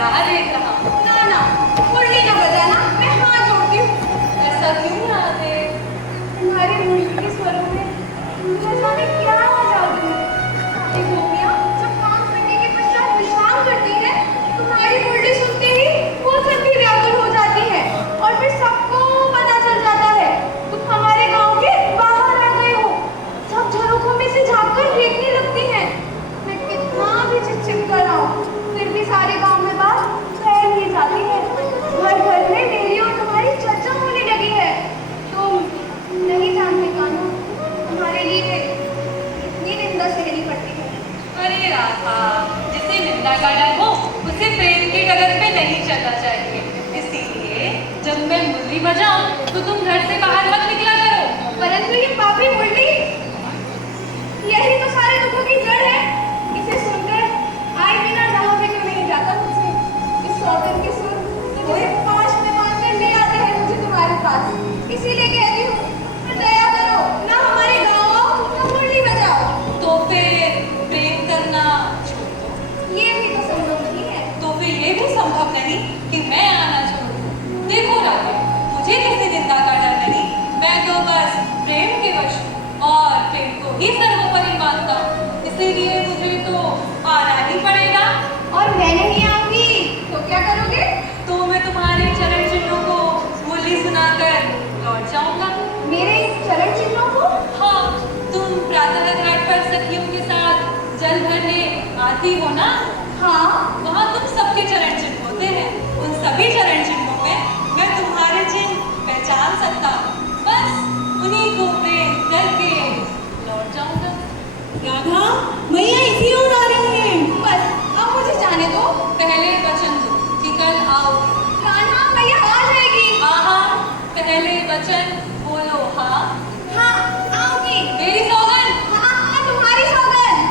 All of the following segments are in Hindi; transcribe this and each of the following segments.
राह देख रहा हूँ। ना ना, मुरली ना बजाना, मैं हाथ जोड़ती हूँ। ऐसा क्यों याद है? तुम्हारे मुरली के स्वरों में न जाने क्या जादू है। ये गोपियाँ जब काम करने के पश्चात विश्राम करती हैं, तुम्हारी मुरली सुनते ही वो सब भी व्याकुल हो जाती है और फिर सबको पता चल जाता है तुम हमारे गांव के बाहर आ गए हो। सब झरोखों में से झांककर देखने लगती हैं। मैं कितना भी चिप कर रहा हूँ, फिर भी सारे गांव में बात फैल ही जाती है। घर घर में मेरी और तुम्हारी चर्चा होने लगी है। तुम नहीं जानते कान्हा, तुम्हारे लिए इतनी निंदा सहनी पड़ती है। अरे राधा, जिसे निंदा का डर हो उसे प्रेम की डगर पे नहीं चलना चाहिए। इसीलिए जब मैं मुरली बजाऊं तो तुम घर से बाहर मत निकला करो। परंतु ये पापी मुरली, यही तो सारे दुखों की जड़ है। इसे सुनकर आए बिना रहा भी क्यों नहीं जाता मुझसे। इस सौगंध के सुर मुझे पास में बांधकर ले आते हैं मुझे तुम्हारे पास। इसीलिए कहती हूँ दया करो, ना हमारे गाँव आओ, ना मुरली बजाओ। तो फिर प्रेम करना छोड़ दो। ये भी तो संभव नहीं है। तो फिर ये भी संभव नहीं कि मैं आना छोड़ दूं। देखो राधे, मुझे किसी निंदा का डर नहीं। मैं तो बस प्रेम के वश हूं और प्रेम को ही सर्वोपरि मानता हूँ। इसीलिए मुझे तो आना ही पड़ेगा। और मैं नहीं आऊंगी तो क्या करोगे? तो मैं तुम्हारे चरण चिन्हों को मुरली सुनाकर लौट जाऊंगा। मेरे चरण चिन्हों को? हाँ, तुम प्रातः घाट पर सखियों के साथ जल भरने आती हो ना? हाँ। वहाँ तुम सबके चरण चिन्ह होते हैं। उन सभी चरण चिन्हों में मैं तुम्हारे चिन्ह पहचान सकता हूँ। बस उन्हीं को प्रेम करके लौट जाऊंगा। राधा, मैया इसी ओर आ रही हैं। बस अब मुझे जाने दो। पहले वचन दो कि कल आओ। कान्हा, मैया आ जाएगी। हाँ, पहले वचन बोलो। हाँ, हाँ आऊंगी। मेरी सौगंध। हाँ हाँ, तुम्हारी सौगंध।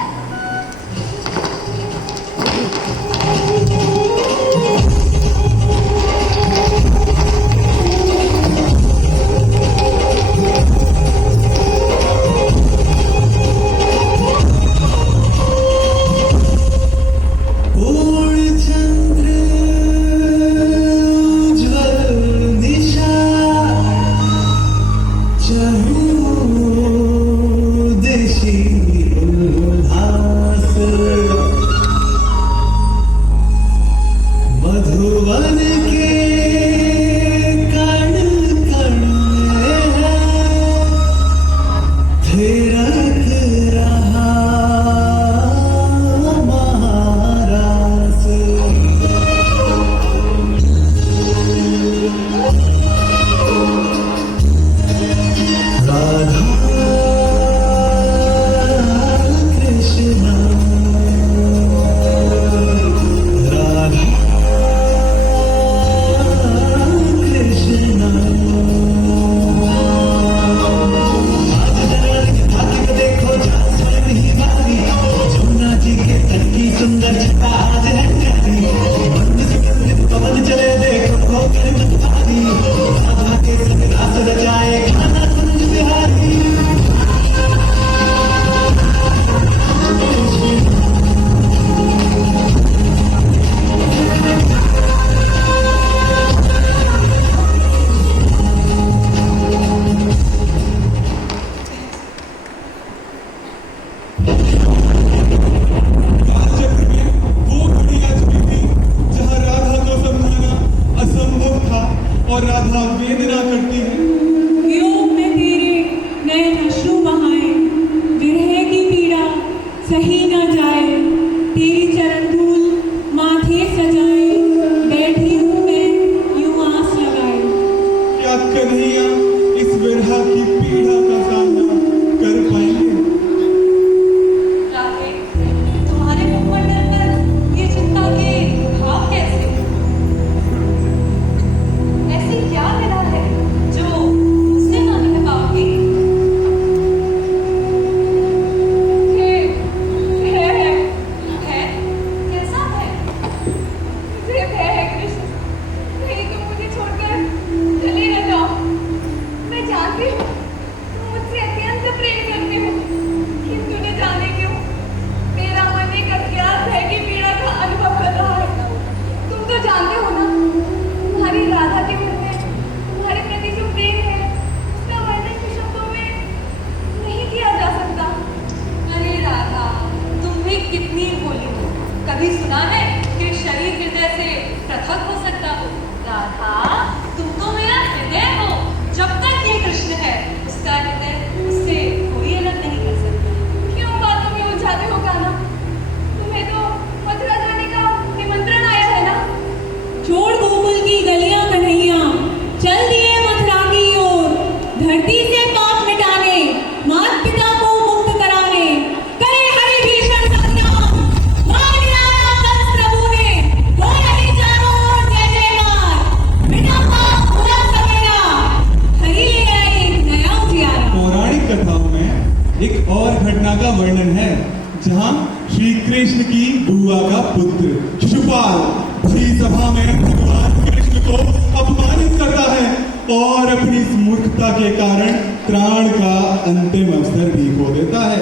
सभा में भगवान कृष्ण को अपमानित करता है और अपनी इस मूर्खता के कारण प्राण का अंतिम अवसर भी खो देता है।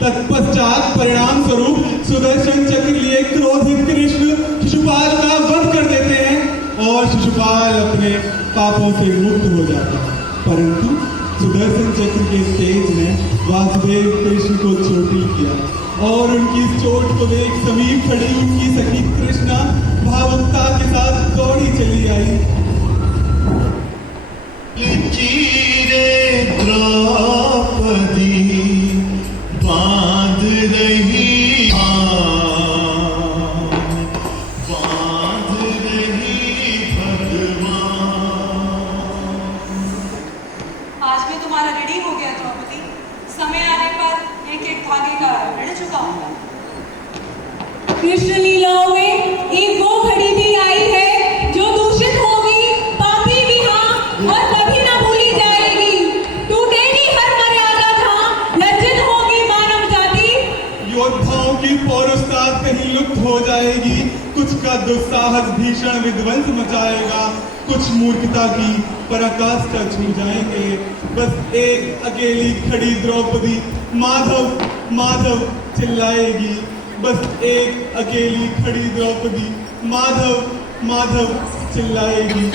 तत्पश्चात परिणाम स्वरूप सुदर्शन चक्र लिए क्रोधित कृष्ण शिशुपाल का वध कर देते हैं और शिशुपाल अपने पापों से मुक्त हो जाता है। परंतु सुदर्शन चक्र के तेज ने वासुदेव कृष्ण को चोटिल किया और उनकी इस चोट को देख समीप खड़ी उनकी सखी कृष्णा भावुकता के साथ दौड़ी चली आई। चीरे द्रौपदी बांध रही बांध रही भगवान। आज मैं तुम्हारा ऋणी हो गया द्रौपदी। समय आने पर एक एक धागे का ऋण चुकाऊंगा। कृष्ण लीलाओं में एक वो घड़ी भी आई है जो दूषित होगी, पापी भी हाँ, और कभी ना भूली जाएगी। टूटेगी हर मर्यादा था, लज्जित होगी मानव जाति। योद्धाओं की पौरुषता कहीं लुप्त हो जाएगी, कुछ का दुस्साहस भीषण विध्वंस मचाएगा, कुछ मूर्खता की पराकाष्ठा छू जाएंगे। बस एक अकेली खड़ी द्रौपदी माधव माधव चिल्लाएगी। बस एक अकेली खड़ी द्रौपदी माधव माधव चिल्लाएगी।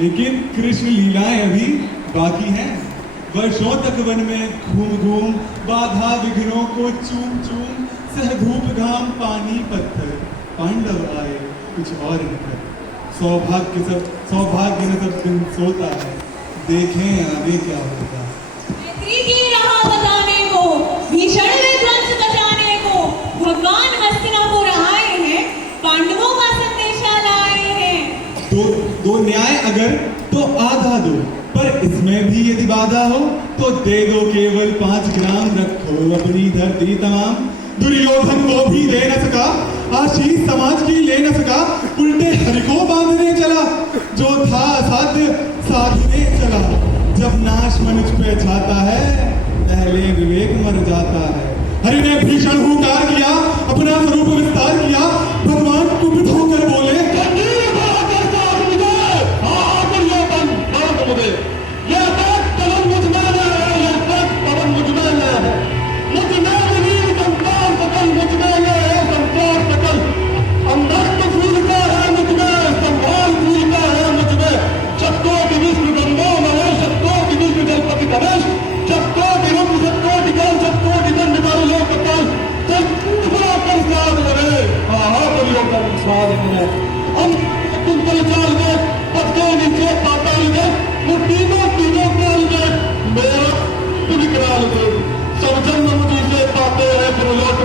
लेकिन कृष्ण लीलाएं अभी बाकी हैं। वर्षों तक वन में घूम घूम बाधा विघ्नों को चूम चूम सह धूप घाम पानी पत्थर पांडव आए कुछ और न कर। सौभाग्य न सब दिन सोता है, देखें आगे क्या होता। मैत्री की राह बताने को, भीषण विध्वंस बचाने को भगवान हस्तिनापुर आए हैं, पांडवों का संदेशा लाए हैं। दो न्याय अगर तो आधा दो, पर इसमें भी यदि बाधा हो तो दे दो केवल 5 ग्राम, रखो अपनी धरती तमाम। दुर्योधन वो भी दे न सका, आशीष समाज की ले न सका, उल्टे हरि को बांधने चला, जो था असाध्य साधने चला। जब नाश मनुष्य पे छाता है, पहले विवेक मर जाता है। हरि ने भीषण हुंकार किया, अपना स्वरूप विस्तार किया, भगवान कुपित होकर बोले,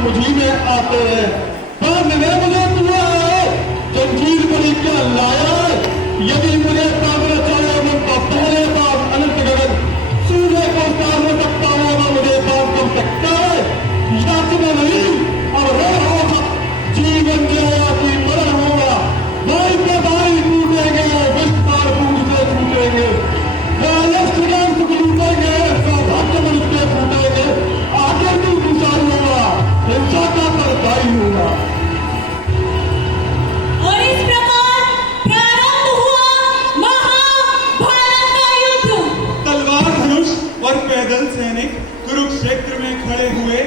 मुझी में आते हैं, पर मुझे तुझे आए जंजीर बड़ी क्या लाया। यदि मुझे काबरा चाहे मन का पहले बाप अनंत गगन, सूर्य को उतारने सकता होगा, मुझे बाप कर सकता है। याचना नहीं अब होगा, जीवन जो है कोई मरण होगा। भाई के भाई टूटेंगे, विस्तार फूट से टूटेंगे, सुख लूटेंगे, सौभाग्य मनुष्य टूटेंगे। आगे तू विशाल होगा, हिंसा का परदाई होगा। और इस प्रकार प्रारंभ हुआ महाभारत का युद्ध। तलवार धनुष और पैदल सैनिक कुरुक्षेत्र में खड़े हुए,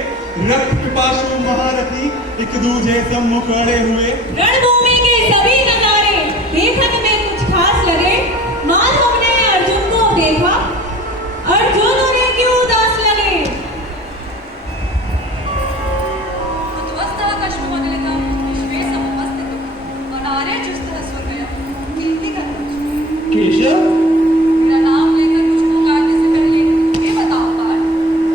रक्त पिपासु महारथी एक दूजे सम्मुख अड़े हुए। रणभूमि के सभी नजारे देखने में कुछ खास लगे। माधव ने अर्जुन को देखा, अर्जुन उन्हें क्यों उदास लगे। उद्वस्तः कश्मोदलितं विश्वे समुपस्थितं, अनार्य जुस्तः स्वगयं कीर्तिकरं। केशव, मेरा नाम लेकर मुझको काटने से पहले ये बताओ पार्थ,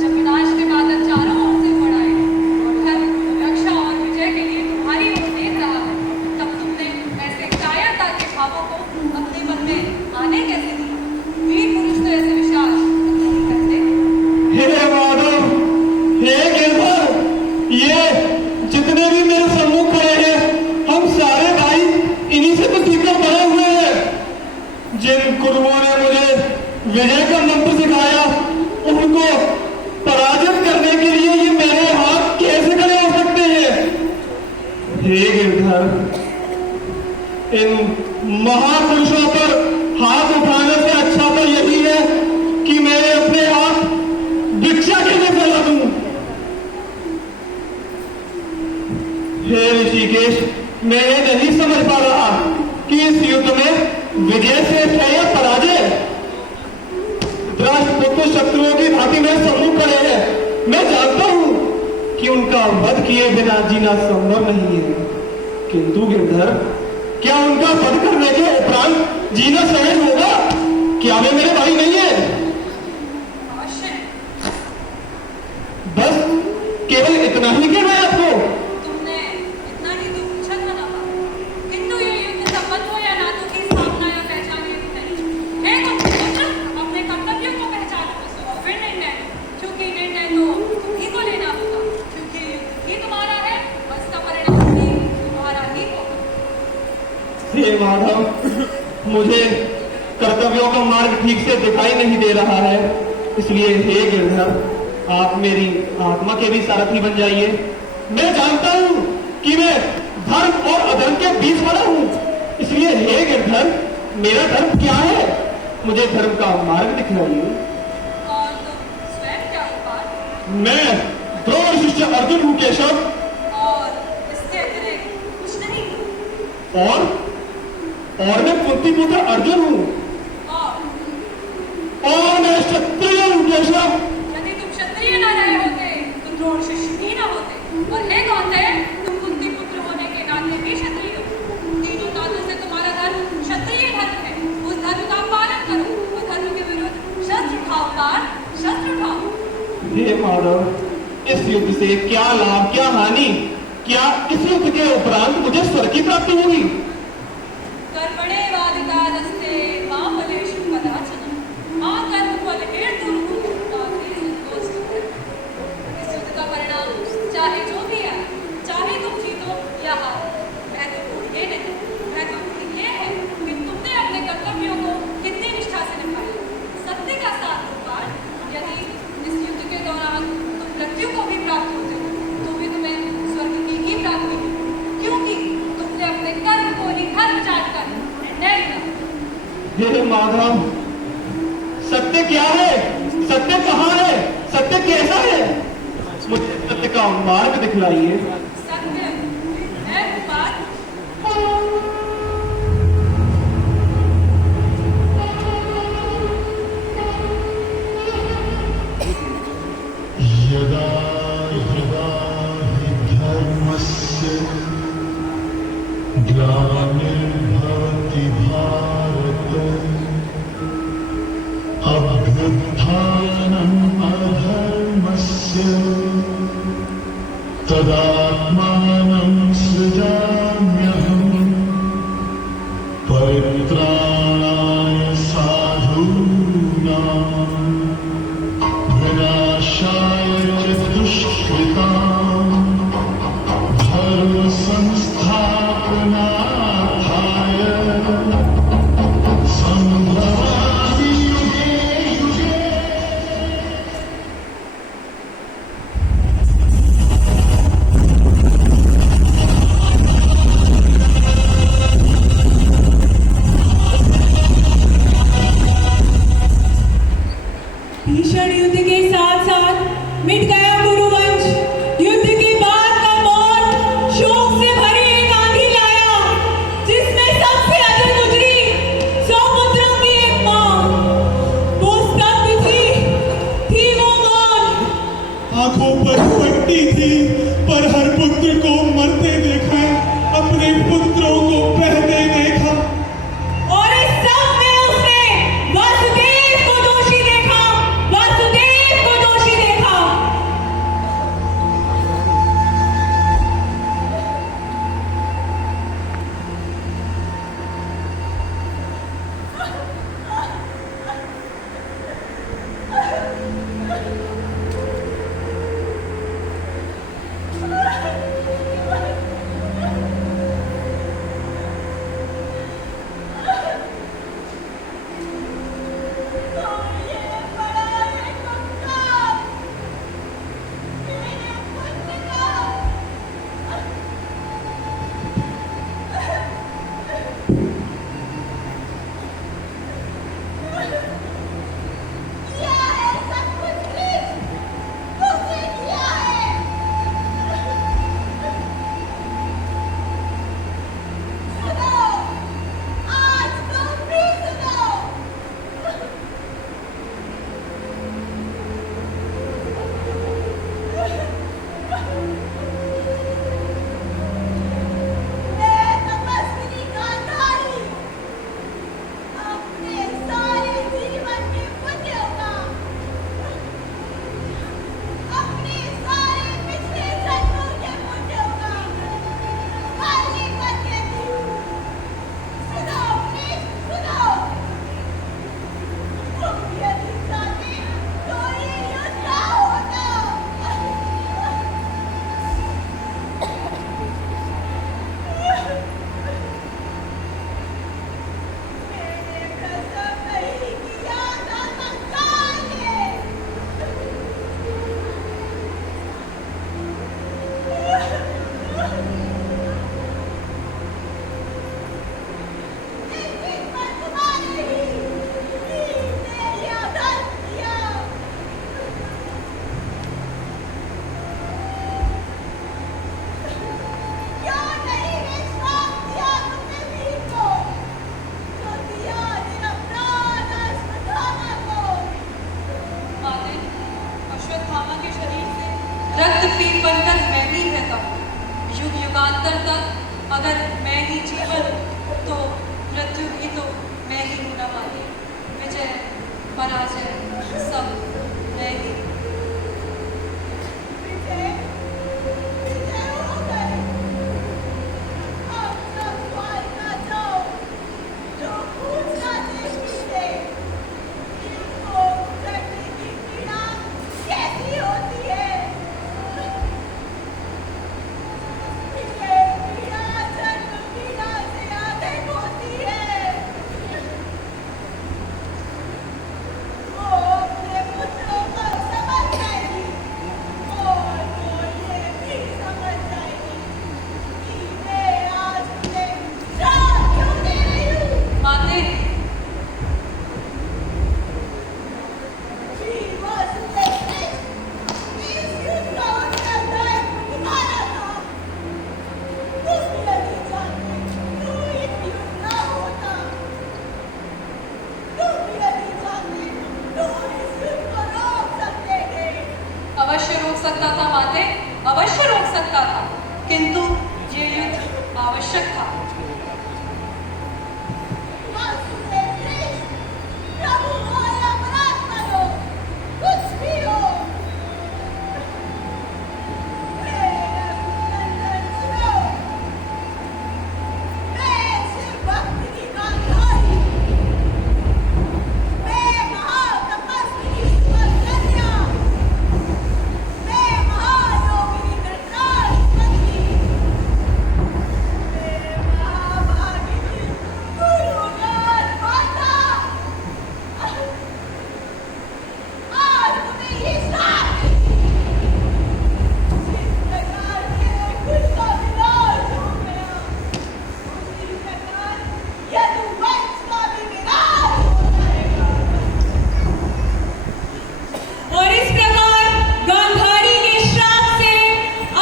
जब विनाश के बादल चारों ओर से बढ़ाए और धर्म, रक्षा और विजय के लिए तुम्हारी ओर देख रहा है, तब तुमने ऐसे कायरता के भावों को अपने मन में आने कैसे दिया? वीर पुरुष तो ऐसे विश्वास नहीं करते। हे माधव, हे गिरधर, ये जितने भी मेरे सम्मुख खड़े हैं, हम सारे भाई इन्हीं से तो सीखकर बड़े हुए हैं। जिन गुरुओं ने मुझे विजय का मंत्र सिखाया, उनको पराजित करने के लिए ये मेरे हाथ कैसे खड़े हो सकते हैं? हे गिरधर, इन महापुरुषों पर हाथ उठाने से अच्छा तो यही है कि मैं अपने हाथ भिक्षा के लिए फैला दूं। हे ऋषिकेश, मैं ये नहीं समझ पा रहा कि इस युद्ध में विजय श्रेष्ठ है या पराजय। राष्ट्रपुत्र शत्रुओं की भांति में सम्मुख खड़े हैं। मैं जानता हूं कि उनका वध किए बिना जीना संभव नहीं है, किंतु गिरधर, क्या उनका वध करने के उपरांत जीना सहज होगा? क्या वे मेरे भाई नहीं है? अवश्य बस केवल इतना ही कहना है आपको? तुमने इतना ही तो पूछा था ना, किंतु ये युद्ध संपन्न हो या ना तो की स्थापना या पहचान ये नहीं है। तुम पुत्र अपने कर्तव्यों को पहचानो और फिर निर्णय, क्योंकि निर्णय तो तुम्ही को लेना होगा, क्योंकि युद्ध ही तुम्हारा है, उसका परिणाम भी तुम्हारा ही होगा। हे माधव, मुझे कर्तव्यों का मार्ग ठीक से दिखाई नहीं दे रहा है, इसलिए हे गिरधर, आप मेरी आत्मा के भी सारथी बन जाइए। मैं जानता हूं कि मैं धर्म और अधर्म के बीच बना हूं, इसलिए हे गिरधर, मेरा धर्म क्या है? मुझे धर्म का मार्ग दिखलाइए। और तुम स्वयं क्या हो पार्थ? मैं द्रोण शिष्य अर्जुन हूं केशव। और इसके अतिरिक्त कुछ नहीं। और मैं कुंती पुत्र अर्जुन हूं। और मैं क्षत्रिय हूँ केशव। यदि तुम क्षत्रिय न रहे होते तो द्रोण शिष्य ही न होते। और हे कौंते, तुम कुंती पुत्र होने के नाते भी क्षत्रिय हो। तीनों नातों से तुम्हारा धर्म क्षत्रिय धर्म है। उस धर्म का पालन करो। उस धर्म के विरुद्ध शस्त्र उठाओ पार, शस्त्र उठाओ। हे माधव, इस युद्ध से क्या लाभ, क्या हानि? क्या इस युद्ध के उपरांत मुझे स्वर्ग की प्राप्ति होगी? कर्मणेवाधिकारस्ते मा फलेषु कदाचन मा कर्मफल हेतुर्भुः मा ते संतोषः। इस युद्ध का परिणाम चाहे जो भी है, चाहे तुम जीतो या हारो, महत्वपूर्ण ये नहीं, महत्वपूर्ण ये है कि तुमने अपने कर्तव्यों को कितनी निष्ठा से निभाया। सत्य का साथ दो पार। यदि इस युद्ध के दौरान तुम मृत्यु को भी प्राप्त होते हो तो भी तुम्हें स्वर्ग की ही प्राप्ति है, क्योंकि तुमने अपने कर्म को ही धर्म जानकर निर्णय लिया। हे माधव, सत्य क्या है? सत्य कहाँ है? सत्य कैसा है? मुझे सत्य का मार्ग दिखलाइए। सत्य है बात। यदा यदा हि धर्मस्य ग्लानिर्भवति भारत अभ्युत्थानम् अधर्मस्य तदा पराजय सब रहेगी। विजय विजय हो गए। अब सब द्वारका जाओ, जो पूछना देखी से इनको करने की पीड़ा कैसी होती है। ये पीड़ा जन्म पीड़ा से अधिक होती है। वो अपने पुत्रों को समझ जाएगी और वो ये भी समझ जाएगी कि मैं आज उन्हें श्राप क्यों दे रही हूँ। माते, श्री वासुदेव कृष्ण इस युद्ध का उत्तरदायित्व तुम्हारा था। तुम यदि चाहते तो एक युद्ध न होता। तुम यदि चाहते तो इस युद्ध को रोक सकते थे। अवश्य रोक सकता था माते, अवश्य रोक सकता था, किंतु ये युद्ध आवश्यक था। वासुदेव कृष्ण प्रभु हो या परात्पर हो, कुछ भी हो, मेरे रघुनंदन सुनो। मैं शिव भक्त की गांधारी, मैं महातपस्वी ईश्वर कन्या, मैं महायोगिनी धृतराष्ट्र पत्नी, मैं महाभागिनी गुरुगार माता। आज तुम्हें ये श्राप देती हूँ। जिस प्रकार से कुल का विनाश हो गया, उसी प्रकार यदुवंश का भी विनाश हो जाएगा। और इस प्रकार गांधारी के श्राप से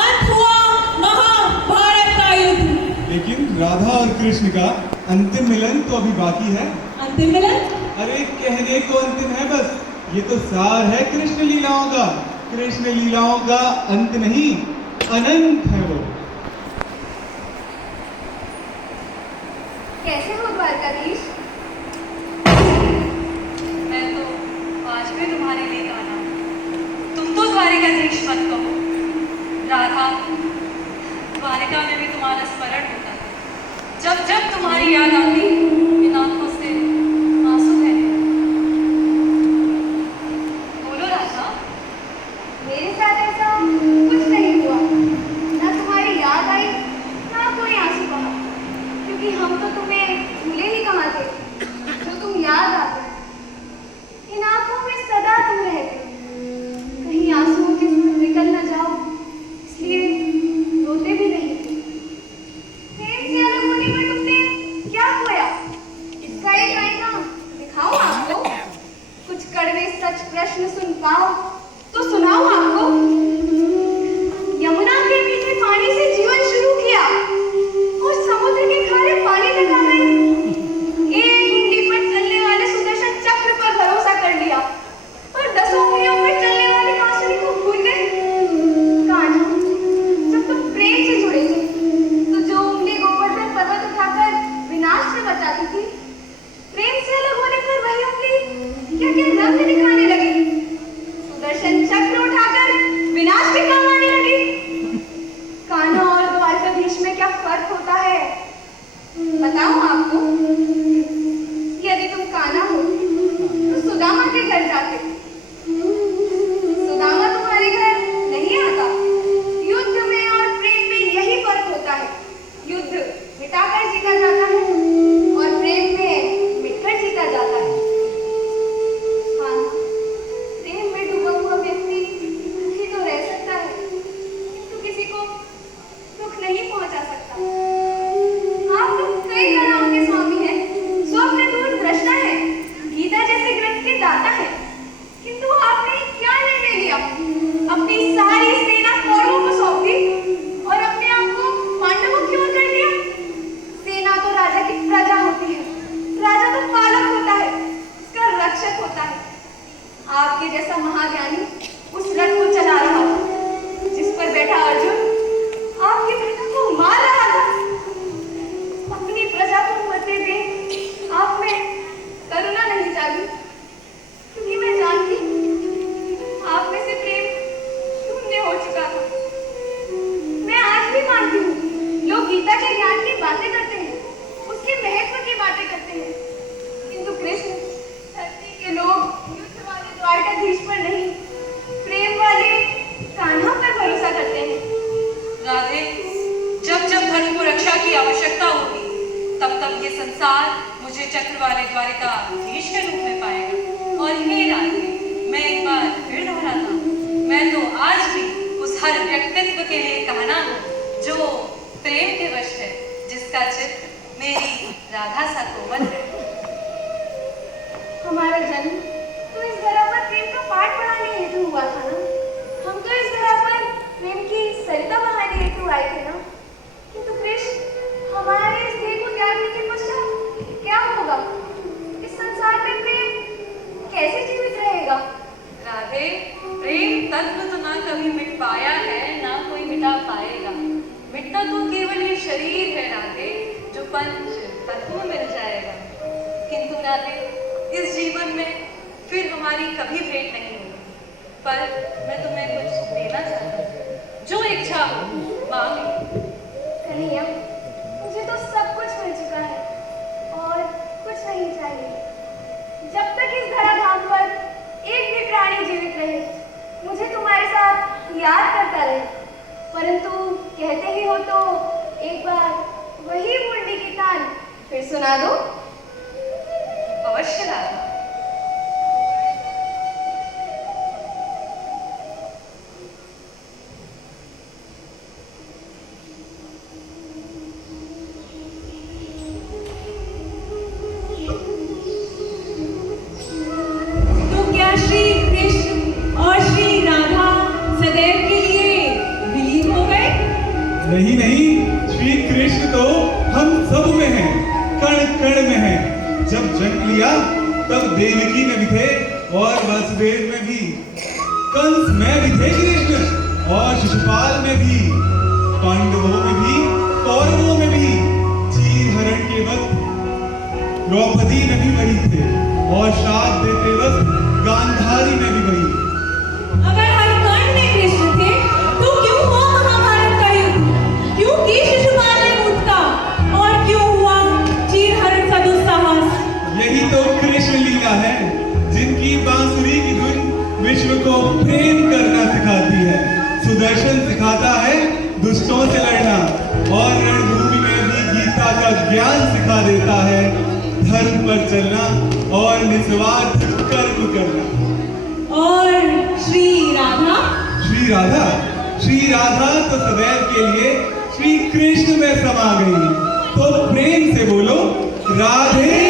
अंत हुआ महाभारत का युद्ध। लेकिन राधा और कृष्ण का अंतिम मिलन तो अभी बाकी है। अंतिम मिलन? अरे कहने को अंतिम है बस, ये तो सार है कृष्ण लीलाओं का। कृष्ण लीलाओं का अंत नहीं, अनंत है वो। कैसे हो द्वारकाधीश? मैं तो आज भी तुम्हारे लिए गाना, तुम तो द्वारिकाधीश मत कहो। राधा, द्वारिका में भी तुम्हारा स्मरण होता है। जब जब तुम्हारी याद आती, इन आंखों से आंसू बहते। बोलो राधा। मेरे साथ ऐसा कुछ नहीं हुआ। ना तुम्हारी याद आई, ना कोई आंसू बहा, क्योंकि हम तो तुम्हें भूले ही कहाँ थे। जो तुम याद आते, इन आंखों में सदा तुम रहते। कहीं आंसुओं के निकल न जाओ, इसलिए रोते भी नहीं थे। प्रेम से अलग होने में तुमने क्या खोया? इसका एक आईना दिखाओ आपको। कुछ कड़वे सच प्रश्न सुन पाओ तो सुनाओ आपको। यमुना के मीठे पानी से जीवन शुरू किया और समुद्र के खारे पानी तक आ गए। एक उंगली पर चलने वाले सुदर्शन चक्र पर भरोसा कर लिया और 10 उंगलियों पर चलने वाली बांसुरी को भूल गए। कान्हा, जब तुम प्रेम से जुड़े थे तो जो उंगली गोवर्धन पर्वत उठाकर विनाश से बचाती थी, प्रेम से अलग होने पर वही उंगली क्या क्या रंग दिखाने लगी। सुदर्शन चक्र उठाकर विनाश के काम आने लगी। कान्हा और द्वारकाधीश में क्या फर्क होता है बताऊं आपको? यदि तुम कान्हा हो तो सुदामा के घर जाते। सुदामा तुम्हारे घर नहीं आता। युद्ध में और प्रेम में यही फर्क होता है। युद्ध मिटाकर जीता जाता है और प्रेम में मिटकर जीता जाता है। हाँ, प्रेम में डूबा हुआ व्यक्ति ही तो रह सकता है, तो किसी को दुख नहीं पहुंचा सकता। आप तो कई कलाओं के स्वामी हैं, स्वप्न दूर दृष्टा है, गीता जैसे ग्रंथ के दाता है, किंतु आपने क्या निर्णय लिया? अपनी सारी सेना कौरवों को सौंप दी और अपने आप को पांडवों की ओर कर दिया। सेना तो राजा की प्रजा होती है, राजा तो पालक होता है, उसका रक्षक होता है। आपके जैसा महाज्ञानी उस रथ को चला रहा था जिस पर बैठा अर्जुन आपकी प्रजा को मार रहा था। अपनी प्रजा को मरते देख आप में करुणा नहीं जागी, द्वारिकाधीश के रूप में पाएगा। और हे राधे, मैं एक बार फिर दोहराता हूँ, मैं तो आज भी उस हर व्यक्तित्व के लिए कहना हूँ जो प्रेम के वश है, जिसका चित्त मेरी राधा सा कोमल है। हमारा जन्म तो इस धरा पर प्रेम का पाठ पढ़ाने हेतु हुआ था ना। हम तो इस धरा पर प्रेम की सरिता बहाने हेतु आए थे ना। किंतु कृष्ण, हमारे इस देह को त्यागने के पश्चात क्या होगा? इस संसार में प्रेम कैसे जीवित रहेगा? राधे, प्रेम तत्व तो ना कभी मिट पाया है, ना कोई मिटा पाएगा। मिटता तो केवल ये शरीर है राधे, जो पंच तत्व में मिल जाएगा। किंतु राधे, इस जीवन में फिर हमारी कभी भेंट नहीं हुई, पर मैं तुम्हें कुछ देना चाहती हूँ। जो इच्छा हो मांग लो। कन्हैया, मुझे तो सब कुछ मिल चुका है और कुछ नहीं चाहिए। जब तक इस धरा धाम पर एक भी प्राणी जीवित रहे, मुझे तुम्हारे साथ याद करता रहे। परंतु कहते ही हो तो एक बार वही मुरली की तान फिर सुना दो। अवश्य राधा। तो क्या श्री कृष्ण और श्री राधा सदैव के लिए विलीन हो गए? नहीं नहीं, श्री कृष्ण तो हम सब में हैं, कण कण में हैं। जब जन्म लिया तब देवकी में भी थे और वसुदेव में भी, कंस में भी थे कृष्ण, और शिशुपाल में भी, पांडवों में भी, कौरवों में भी। चीर हरण के वक्त द्रौपदी में भी वही थे, और श्राप देते वक्त गांधारी में भी वही। अगर हर कर्ण में कृष्ण थे, तो क्यों हुआ महाभारत का युद्ध? क्यों की शिशुपाल ने मूर्खता? और क्यों हुआ चीरहरण का दुस्साहस? यही तो कृष्ण लीला है, जिनकी बांसुरी की धुन विश्व को प्रेम करना सिखाती है। सुदर्शन सिखाता है दुष्टों से लड़ना, और रणभूमि में भी गीता का ज्ञान सिखा देता है धर्म पर चलना और निस्वार्थ कर्म करना। और श्री राधा? श्री राधा, श्री राधा तो सदैव के लिए श्री कृष्ण में समा गई। तो प्रेम से बोलो राधे